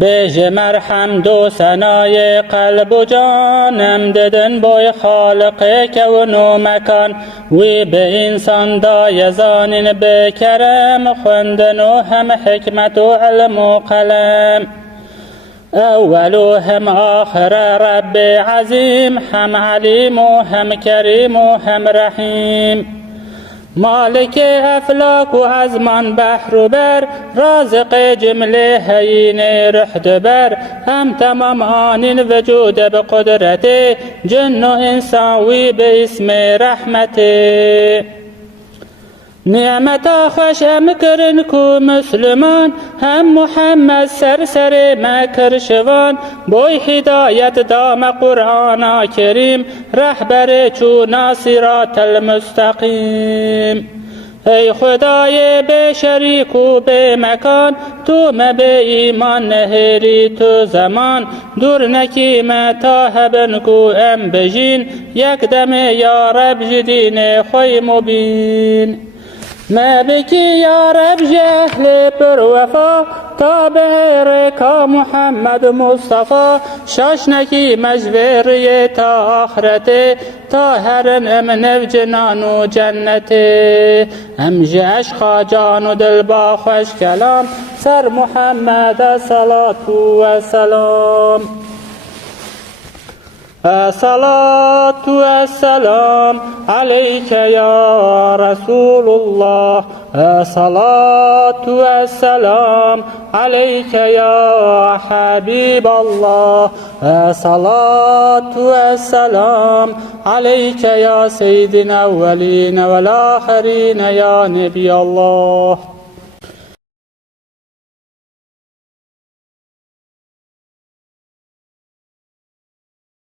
بجمر حمد و ثنای قلب و جانم ددن بای خالق کون و مکان وی به انسان دای زانین بکرم خوندن و هم حکمت و علم و قلم اول و هم آخر رب عظیم هم علیم و هم کریم و هم رحیم مالک افلاک و ازمان بحر و بر رازق جمله هین رحت بر هم تمام آنین وجود به قدرت جن و انساوی به اسم رحمت نعمتا خوش امکرن کو مسلمان هم محمد سر مکر شوان بوی هدایت دام قرآن کریم رهبر چون صراط المستقیم ای خدای به شریک و به مکان تو به ایمان نهری تو زمان دور نکیم تا هبن کو ام بجین یک دم یا رب جدین خوی مبین ما بکی یا رب جهل پر وفا تا به رکا محمد مصطفی شاش نکی مجوری تا آخرت تا هرن امن و جنان و جنت امجه عشقا جان و دل با خوش کلام سر محمد صلات و سلام الصلاة والسلام عليك يا رسول الله الصلاة والسلام عليك يا حبيب الله الصلاة والسلام عليك يا سيدنا الأولين والآخرين يا نبي الله